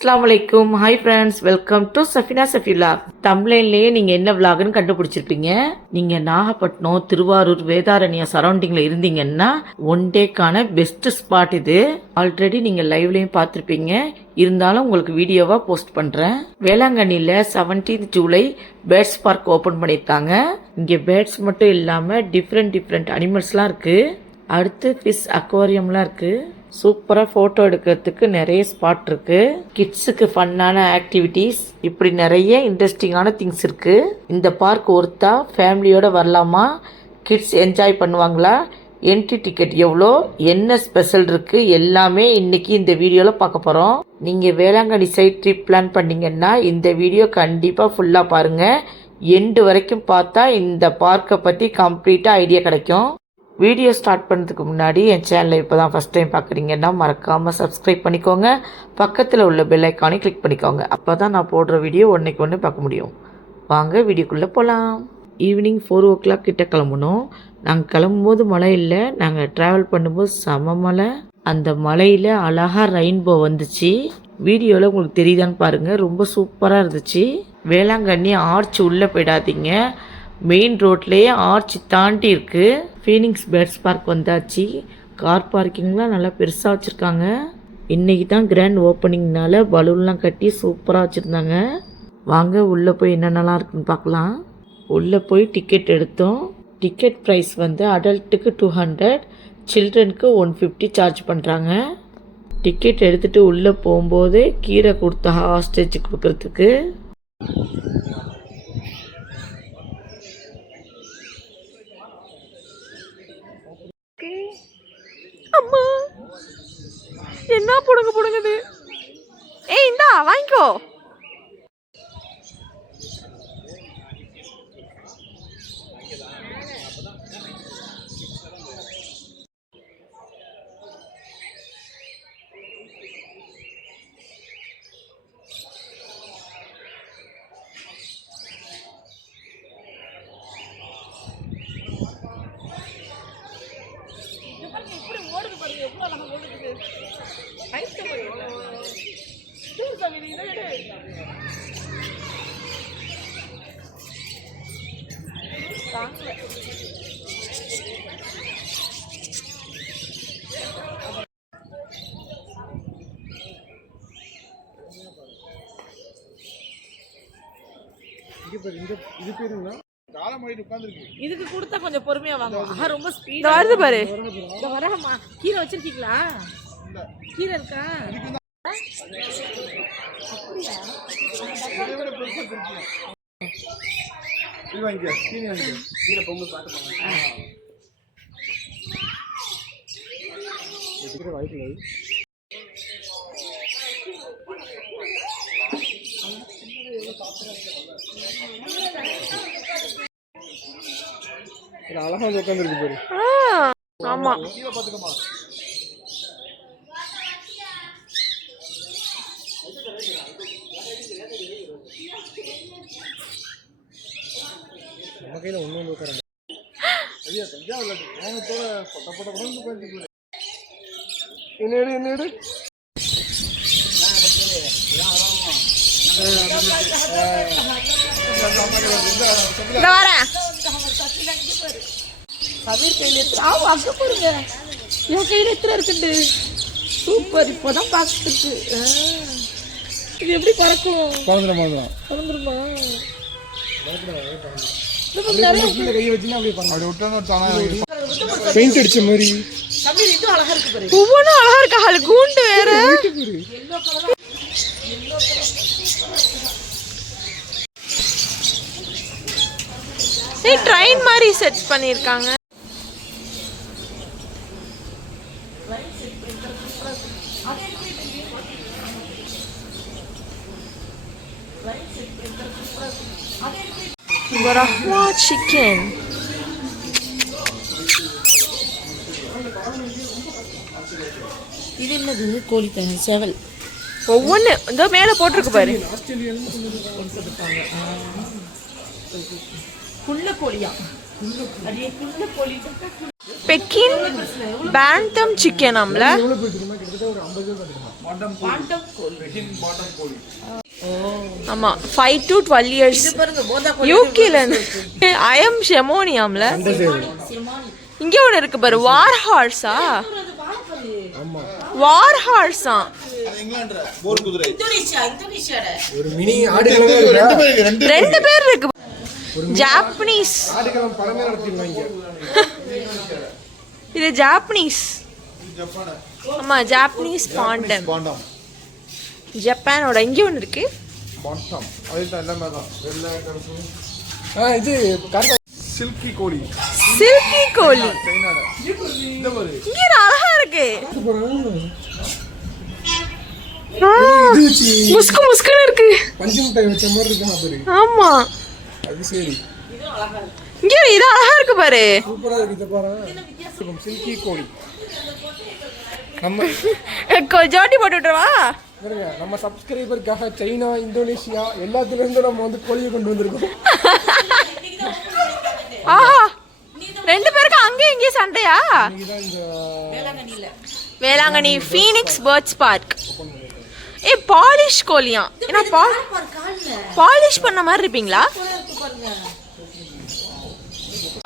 அஸ்ஸலாமு அலைக்கும். Hi friends, welcome to Safina Safi vlog. தம்ப்லைன்லேயே நீங்கள் என்ன விலாக்னு கண்டுபிடிச்சிருப்பீங்க. நீங்கள் நாகப்பட்டினம், திருவாரூர், வேதாரண்யம் சரௌண்டிங்கில் இருந்தீங்கன்னா ஒன் டேக்கான பெஸ்ட் ஸ்பாட் இது. ஆல்ரெடி நீங்கள் லைவ்லையும் பார்த்துருப்பீங்க, இருந்தாலும் உங்களுக்கு வீடியோவாக போஸ்ட் பண்ணுறேன். வேளாங்கண்ணியில் 17 ஜூலை பேர்ட்ஸ் பார்க் ஓப்பன் பண்ணியிருக்காங்க. இங்கே பேர்ட்ஸ் மட்டும் இல்லாமல் டிஃப்ரெண்ட் அனிமல்ஸ்லாம் இருக்குது. அடுத்து ஃபிஷ் அக்வாரியம்லாம் இருக்குது. சூப்பராக ஃபோட்டோ எடுக்கிறதுக்கு நிறைய ஸ்பாட் இருக்குது. கிட்ஸுக்கு ஃபன்னான ஆக்டிவிட்டீஸ், இப்படி நிறைய இன்ட்ரெஸ்டிங்கான திங்ஸ் இருக்குது. இந்த பார்க் ஒருத்தா ஃபேமிலியோடு வரலாமா? கிட்ஸ் என்ஜாய் பண்ணுவாங்களா? என்ட்ரி டிக்கெட் எவ்வளோ, என்ன ஸ்பெஷல் இருக்குது, எல்லாமே இன்றைக்கி இந்த வீடியோவில் பார்க்க போகிறோம். நீங்கள் வேளாங்கண்ணி சைட் ட்ரிப் பிளான் பண்ணிங்கன்னா இந்த வீடியோ கண்டிப்பாக ஃபுல்லாக பாருங்கள். எண்டு வரைக்கும் பார்த்தா இந்த பார்க்கை பற்றி கம்ப்ளீட்டாக ஐடியா கிடைக்கும். வீடியோ ஸ்டார்ட் பண்ணுறதுக்கு முன்னாடி என் சேனலை இப்போ தான் ஃபஸ்ட் டைம் பார்க்குறீங்கன்னா மறக்காமல் சப்ஸ்கிரைப் பண்ணிக்கோங்க. பக்கத்தில் உள்ள பெல் ஐக்கானை கிளிக் பண்ணிக்கோங்க. அப்போ தான் நான் போடுற வீடியோ ஒன்றைக்கு ஒன்று பார்க்க முடியும். வாங்க வீடியோக்குள்ளே போகலாம். ஈவினிங் 4 o'clock கிட்ட கிளம்பணும். நாங்கள் கிளம்பும்போது மழை இல்லை, நாங்கள் ட்ராவல் பண்ணும்போது செம மழை. அந்த மலையில் அழகாக ரெயின்போ வந்துச்சு. வீடியோவில் உங்களுக்கு தெரியுதான்னு பாருங்கள், ரொம்ப சூப்பராக இருந்துச்சு. வேளாங்கண்ணி ஆர்ச் உள்ளே போயிடாதீங்க, மெயின் ரோட்லேயே ஆர்ச் தாண்டி இருக்குது. ஃபீனிக்ஸ் பேர்ட்ஸ் பார்க் வந்தாச்சு. கார் பார்க்கிங்லாம் நல்லா பெருசாக வச்சுருக்காங்க. இன்றைக்கி தான் கிராண்ட் ஓப்பனிங்னால பலூன்லாம் கட்டி சூப்பராக வச்சுருந்தாங்க. வாங்க உள்ளே போய் என்னென்னலாம் இருக்குன்னு பார்க்கலாம். உள்ளே போய் டிக்கெட் எடுத்தோம். டிக்கெட் ப்ரைஸ் வந்து அடல்ட்டுக்கு 200, சில்ட்ரனுக்கு 150 சார்ஜ் பண்ணுறாங்க. டிக்கெட் எடுத்துகிட்டு உள்ளே போகும்போது கீரை கொடுத்தா ஹாஸ்டேஜ் கொடுக்குறதுக்கு. அம்மா என்ன புடுங்குது? ஏய் இந்தா வாங்கிக்கோ. இதுக்கு கொடுத்தா கொஞ்சம் பொறுமையா வாங்க. ரொம்ப ஸ்பீடா வருது பாரு. வரமா கீரை வச்சிருக்கீங்களா? கீரை இருக்கா? அழகா உட்காந்துருக்கு பாரு. ஆமா நம்ம கையில ஒண்ணு உட்கார ஐயா தஞ்சாவூர்ல கோவத்தோட பொட்ட பொட்ட பொண்ணு உட்காந்துருக்கு. என்னடு சூப்பர். இப்போதான் பார்த்துருக்கு. இது எப்படி பறக்கும்? பறந்துருமா? பெயிண்ட் அடிச்ச மாதிரி அழகா இருக்கு பாரு. ஒவ்வொன்றும் அழகா இருக்கு. அது கூண்டு வேற. ட்ரெயின் மாதிரி செட் பண்ணிருக்காங்க. ரஹ்மா சிக்கன். இது என்னது? கோழி தனி சேவல். ஒவ்வொன்று இதோ மேலே போட்டிருக்கு பாரு. குள்ள கோழியா? குள்ள கோழி. பெக்கின் பேண்டம் சிக்கன் ஆம்ல. எவ்வளோ பேர் தெரியுமா? கிட்டத்தட்ட ஒரு 50 பேர் வந்துருக்காங்க. பாட்டம் கோழி. ஆமா 5 to 12 years. யூகேல ஐ எம் ஷெமோனி ஆம்ல. இங்க ஒன்று இருக்கு பாரு, வார் ஹார்ஸா? ஆமா, வார் ஹார்ஸா? ஒரு மினி ஆடுகளமே இருக்கு. ரெண்டு பேர் இருக்கு. ஜாப்பனீஸ் ஆடுகளம் படமே நடத்திடுவாங்க. இது ஜாப்பனீஸ். ஆமா ஜாப்பனீஸ் பாண்டம். ஜப்பானோட இங்க ஒன்று இருக்கு. பாண்டம் அதுதான் எல்லாமே தான். வெள்ளை கருப்பு. இது சில்கி கோழி. சில்கி கோழி சைனால. இந்த மாதிரி இங்க அழகா இருக்கு. முஸ்கு முஸ்குன்னு இருக்கு. பஞ்சு மிட்டாய் வச்ச மாதிரி இருக்கு பாரு. ஆமா அது சரி. இங்க இது அழகா இருக்கு பாரு. சூப்பரா இருக்கு பாரு. சில்கி கோழி. நம்ம ஜோடி போட்டுட்டுவா. பாருங்க, நம்ம சப்ஸ்கிரைபருக்காக சைனா, இந்தோனேஷியா எல்லாத்துல இருந்து நம்ம வந்து கோழியை கொண்டு வந்திருக்கோம். ஆஹா, ரெண்டு பேருக்கு அங்கே இங்கே சண்டையா? இதுதான் இந்த வேளாங்கண்ணி ஃபீனிக்ஸ் பேர்ட்ஸ் பார்க். ஏ பாலிஷ் கோழியா? என்ன பாலிஷ் பண்ண மாதிரி இருப்பீங்களா?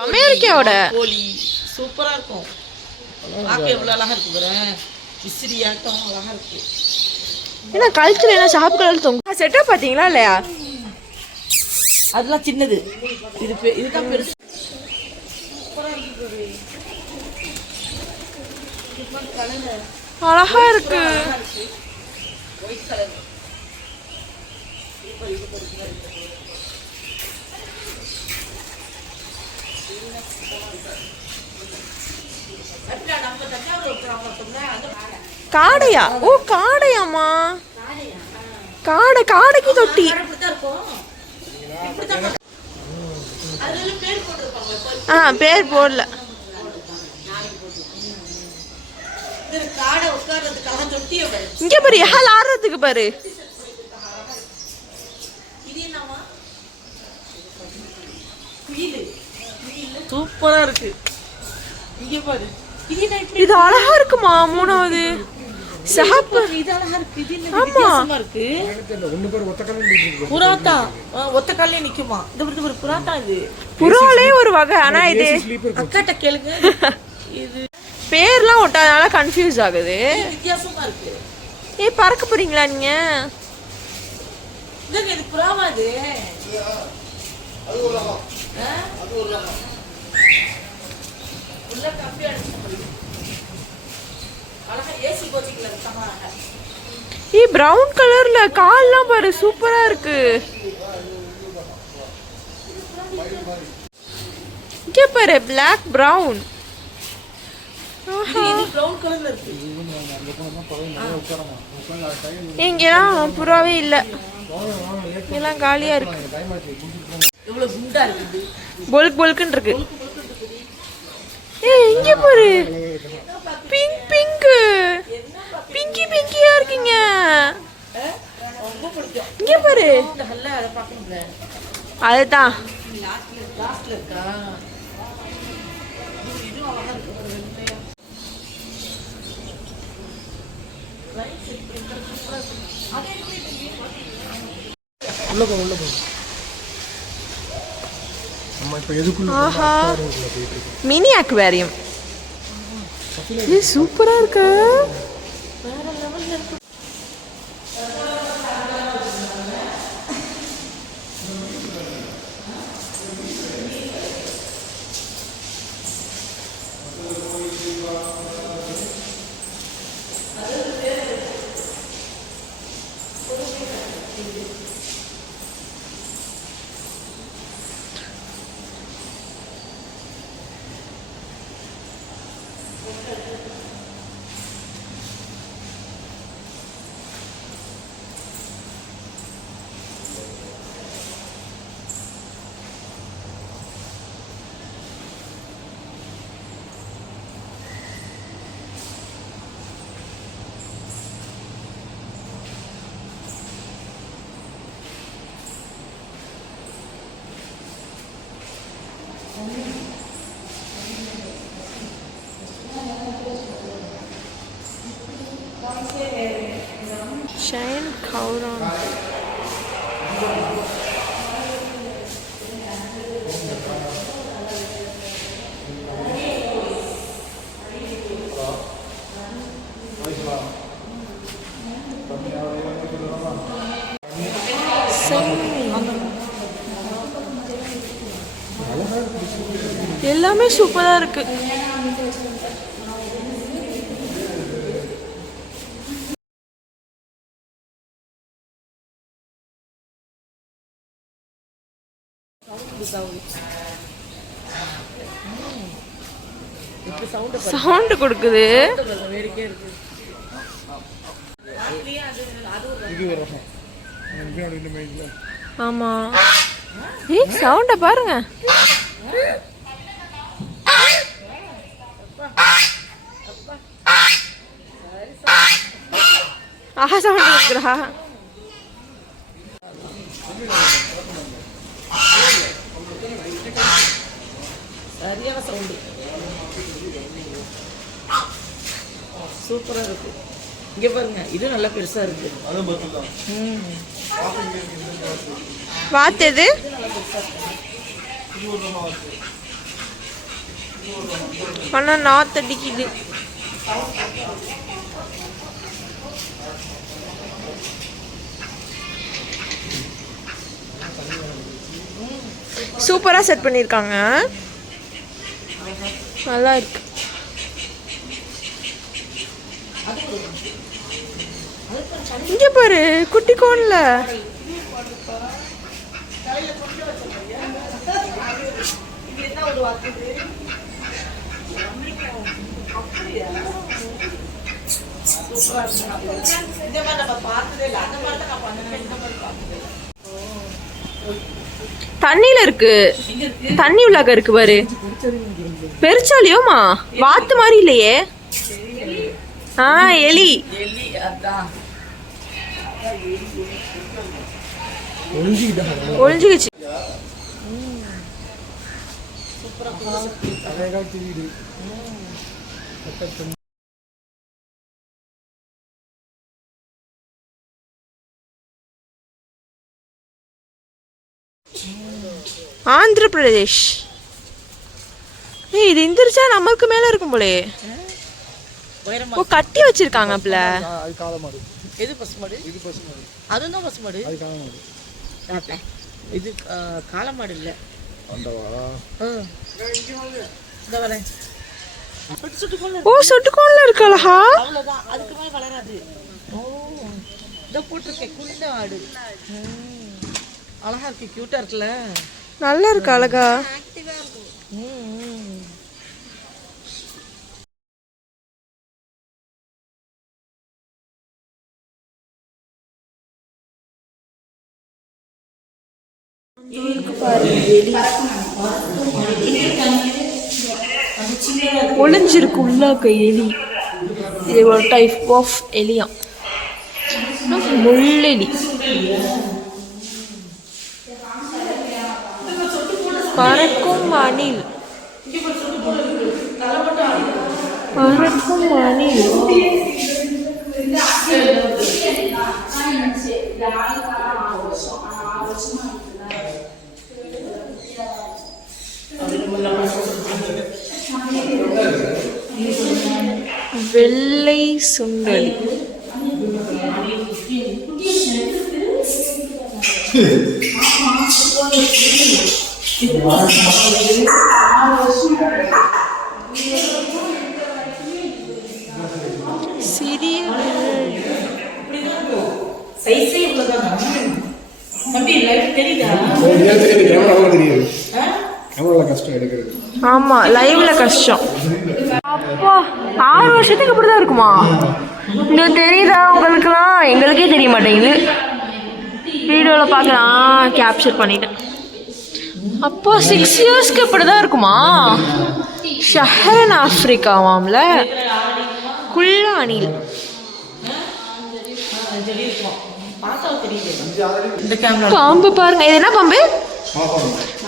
அமெரிக்காவோட கோழி சூப்பரா இருக்கும். பார்க்க எவ்வளவு அழகா இருக்கு பாரு. விசிறியாட்டம் அழகா இருக்கு. என்ன கல்ச்சர் என்ன ஷாப் கலர் தொங்க செட்டப் பாத்தீங்களா இல்லையா? அதெல்லாம் சின்னது. இதுதான் பெருசு. அழகா இருக்கு. காடையா? ஓ காடையாமா? காடைக்கு தொட்டி. பேர் போடல. இங்க பாரு, ஹால் ஆடுறதுக்கு பாரு. சூப்பரா இருக்கு. இங்க பாரு. இது அழகா இருக்குமா? மூணாவது சஹாப். இது அழகா இருக்கு. இது என்ன ஆமா. வித்தியாசமா இருக்கு. ஒண்ணு பேர் ஒத்த கல்ல நிக்குது. புறாத்தா ஒத்த கால்லே நிக்குமா? இந்த ஒரு புறாத்தா இது. புறாலே ஒரு வகை. ஆனா இது அக்காட்ட கேளுங்க. இது பேர்லாம் ஒட்டாதனால கன்ஃபியூஸ் ஆகுது. வித்தியாசமா இருக்கு. ஏய் பறக்க போறீங்களா நீங்க? இது புறாவா இது? அது ஒரு ரகம். அது ஒரு ரகம். உள்ள கம்பி அடிச்சு அழகா ஏசி கோச்சிங்ல இருக்கமா. ஏய் பிரவுன் கலர்ல கால்லாம் பாரு, சூப்பரா இருக்கு. இங்க பாரு, பிளாக் பிரவுன். இது பிரவுன் கலர்ல இருக்கு. இங்கெல்லாம் புறாவே இல்ல. எல்லாம் காலியா இருக்கு. எவ்வளவு குண்டா இருக்கு. பொல்க் பொல்க்குன்னு இருக்கு. ஏய் இங்க பாரு, பிங்க் பிங்க் பிங்கியா இருக்கீங்க. இங்க பாரு, அதுதான் லாஸ்ட்ல இருக்கா. உள்ள போ. நம்ம இப்ப எதுக்குள்ள ஆஹா, போயிட்டு மினி அக்வேரியம். இது சூப்பரா இருக்கு. ஹவுரான். எல்லாமே சூப்பரா இருக்கு. சவுண்ட் கொடுக்குது. ஆமா, சவுண்ட பாருங்க. ஆஹா, சவுண்ட் கொடுக்குறா. சரியான சவுண்டு, சூப்பரா இருக்கு. இங்க பாருங்க, இது நல்லா பெருசா இருக்கு. வாத்தது ஆனா நாத்தடிக்குது. சூப்பரா செட் பண்ணிருக்காங்க, நல்லா இருக்கு. இங்க பாரு, குட்டி கோன்ல தண்ணியில இருக்கு, தண்ணி உள்ளாக இருக்கு பாரு. பெருச்சாலியோமா, வாத்து மாதிரி இல்லையே. எலி ஒளிஞ்சுக்கிச்சு. ஆந்திர பிரதேஷ். இது இந்திரிச்சா நம்மளுக்கு மேல இருக்கும் போலே. ஓ, கட்டி வச்சிருக்காங்க அப்பல. எது பசுமாடு? இது பசுமாடு. அதுதான் பசுமாடு. அது காளமாடு. இது காளமாடு இல்ல. அந்தவா? இந்த வரேன். ஓ, சொட்டுக்கோன்ல இருக்கு. அழகா. அவ்வளவுதான், அதுக்கு மேல வளராது. ஓ, இத போட்டுருக்கேன், குள்ள ஆடு. அழகா இருக்கு, கியூட்டா இருக்குல்ல. நல்லா இருக்கு, அழகா. ஒளிஞ்சிருக்கு உள்ளாக்க எலி. இது ஒரு டைப் ஆஃப் எலியா, முள்ளெலி. பறக்கும் அணில், பறக்கும் அணில். வெள்ளை சுண்டலி. சிறிய ஆமா, லைவ்ல கஷ்டம். அப்பா, 6 வருஷத்துக்கு இப்படிதான் இருக்குமா? இந்த தெரியுதா உங்களுக்குலாம்? எங்களுக்கே தெரிய மாட்டேங்குது. வீடியோவில் பார்க்கலாம், கேப்சர் பண்ணிட்டேன். அப்போ 6 இயர்ஸ்க்கு இப்படிதான் இருக்குமா? ஷஹரன் ஆப்பிரிக்காவாம்ல. குள்ள அணில். பாம்பு பாருங்க, இது என்ன பாம்பு?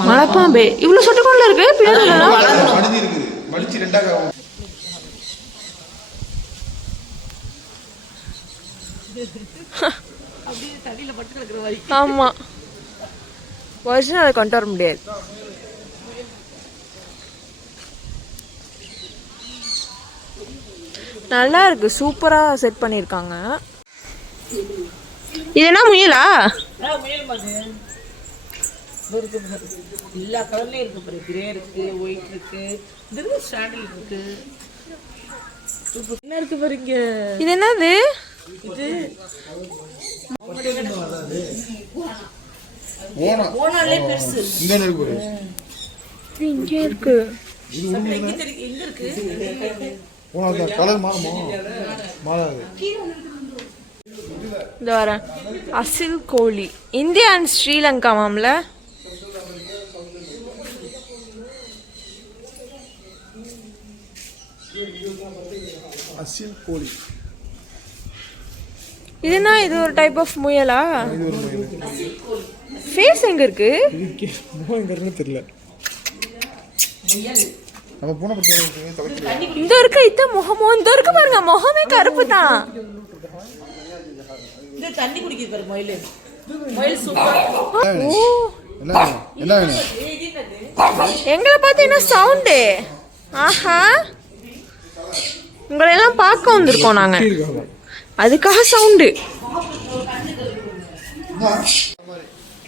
மலைப்பாம்பு. இவ்வளவு சொட்டுக்கொண்டு இருக்கு. ஆமா ஒரிஜினல் கொண்டு வர முடியாது. நல்லா இருக்கு, சூப்பரா செட் பண்ணிருக்காங்க. இது என்ன முயலா? எல்லா கலர்லயும் இருக்கு பாரு. கிரே இருக்கு, ஒயிட் இருக்கு, இது சாண்டில் இருக்கு. என்ன இருக்கு பாருங்க. இது என்னது? இது ஓனா போனாலே பெருசு. இங்க இருக்கு பாரு. இங்க இருக்கு. எங்க இருக்கு? ஓனா கலர் மாறுமா? மாறாது. இந்த வரேன். அசில் கோழி இந்தியா அண்ட் ஸ்ரீலங்கா மாம்ல. அசில் கோழி. இது என்ன? இது ஒரு டைப் ஆஃப் முயலா? இது ஒரு மயில். ஃபேஸ் எங்க இருக்கு? இதுக்கு முகம் எங்க இருக்குன்னு தெரியல. நம்ம பூனை பத்தி தலைக்கு இந்த இருக்க இத்த முகமோ இந்த இருக்கு பாருங்க. முகமே கருப்பு தான். இது தண்ணி குடிக்குது பாரு மயில். மயில் சூப்பர். ஓ என்ன என்ன வேணும்? எங்களை பார்த்து என்ன சவுண்டு? ஆஹா, உங்களை எல்லாம் பார்க்க வந்திருக்கோம் நாங்க, அதுக்காக சவுண்டு.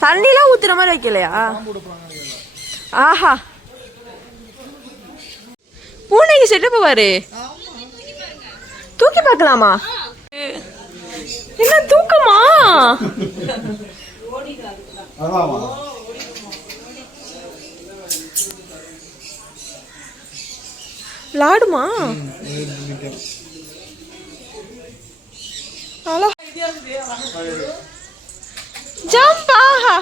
தண்ணிலாம் ஊத்துற மாதிரி வைக்கலையா? ஆஹா, பூனைக்கு செட்டப் பாரு. தூக்கி பார்க்கலாமா? என்ன தூக்கமா? அதாமா விளாடுமா? ஜம்ப். ஆஹா,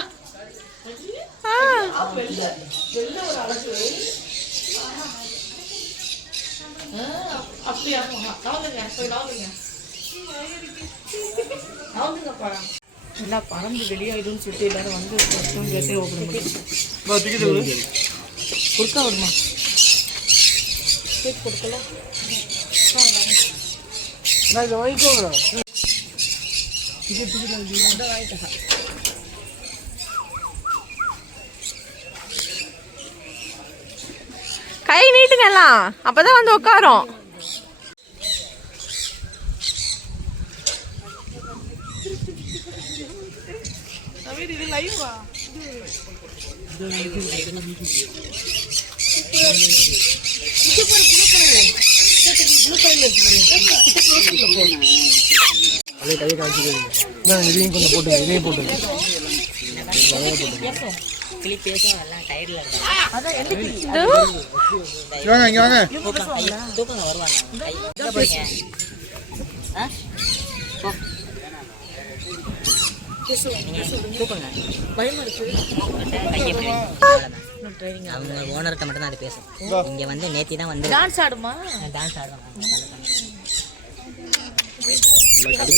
எல்லாம் பறந்து வெளியாயிடும்னு சொல்லிட்டு எல்லாரும் வந்து கேட்டே ஓப்பன் பண்ணி கொடுக்கா விடுமா? கேட் கொடுக்கல. நான் இதை வாங்கிக்கோங்க. கை நீட்டுங்க எல்லாம், அப்பதான் வந்து உட்காரும். இது லைவா? அதே கையை காய்ச்சிக்கிறீங்க. இதையும் கொஞ்சம் போட்டுங்க, இதையும் போட்டுங்க. வாங்க இங்க வாங்க. அவங்க ஓனர்கிட்ட மட்டும் தான் அது பேசும். இங்க வந்து நேத்தி தான் வந்து டான்ஸ் ஆடுமா? டான்ஸ் ஆடுவாங்க.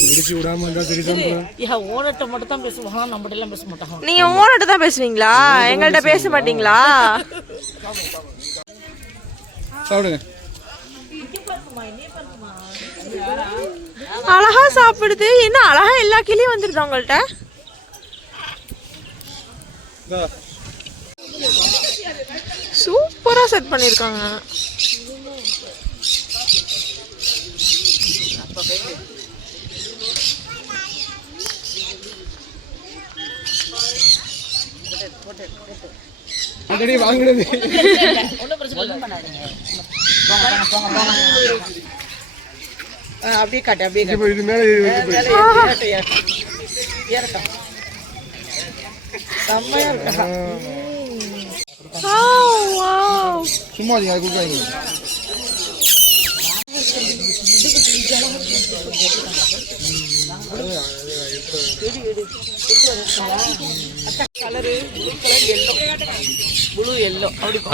முடிச்சு விடாம இருந்தா சரிதான். ஓனர்கிட்ட மட்டும் தான் பேசுவாங்க, நம்மகிட்ட எல்லாம் பேச மாட்டாங்க. நீங்க ஓனர்ட்ட தான் பேசுவீங்களா? எங்கள்கிட்ட பேச மாட்டீங்களா? சாப்பிடுங்க. அழகா சாப்பிடுது. என்ன அழகா எல்லா கிளியும் வந்துருது உங்கள்கிட்ட. சூப்பரா செட் பண்ணிருக்காங்க. ஆல்ரெடி வாங்குனது. அப்படியே காட்டு, அப்படியே இப்போ இது மேல ஏறட்டும். செம்மையா இருக்கா? சும்மா அது கொடுக்காங்க.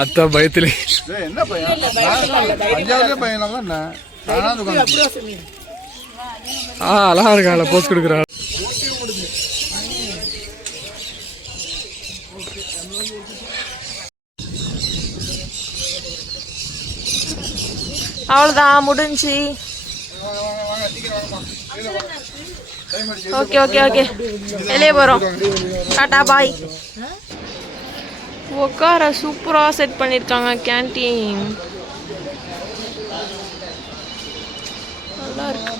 அத்தா பயத்துல என்ன பையன்? அஞ்சாவது பையன் என்ன? அழகா இருக்காங்களா போஸ்ட் கொடுக்குறாங்க. அவ்வளோதான், முடிஞ்சு. ஓகே ஓகே ஓகே வெளியே போகிறோம். டாடா பாய். உட்கார சூப்பராக செட் பண்ணியிருக்காங்க கேன்டீன். நல்லா இருக்கு.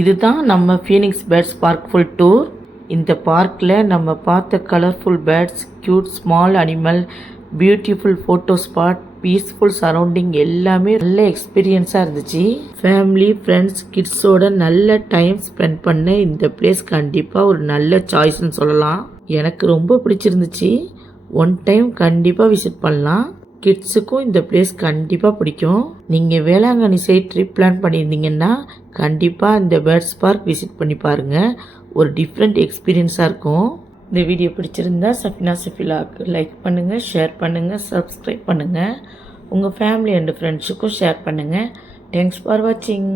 இதுதான் நம்ம Phoenix birds park full tour. இந்த பார்க்கில் நம்ம பார்த்த colourful birds, cute small animal, beautiful photo spot, peaceful surrounding எல்லாமே நல்ல எக்ஸ்பீரியன்ஸாக இருந்துச்சு. ஃபேமிலி, ஃப்ரெண்ட்ஸ், கிட்ஸோட நல்ல டைம் ஸ்பெண்ட் பண்ண இந்த பிளேஸ் கண்டிப்பாக ஒரு நல்ல சாய்ஸ்ன்னு சொல்லலாம். எனக்கு ரொம்ப பிடிச்சிருந்துச்சு. ஒன் டைம் கண்டிப்பாக விசிட் பண்ணலாம். கிட்ஸுக்கும் இந்த பிளேஸ் கண்டிப்பாக பிடிக்கும். நீங்கள் வேளாங்கண்ணி சைட் ட்ரிப் பிளான் பண்ணியிருந்தீங்கன்னா கண்டிப்பாக இந்த பேர்ட்ஸ் பார்க் விசிட் பண்ணி பாருங்கள். ஒரு டிஃப்ரெண்ட் எக்ஸ்பீரியன்ஸாக இருக்கும். இந்த வீடியோ பிடிச்சிருந்தா சஃபினா சஃபிலாக்கு லைக் பண்ணுங்கள், ஷேர் பண்ணுங்கள், சப்ஸ்கிரைப் பண்ணுங்கள். உங்கள் ஃபேமிலி அண்ட் ஃப்ரெண்ட்ஸுக்கும் ஷேர் பண்ணுங்கள். தேங்க்ஸ் ஃபார் வாட்சிங்.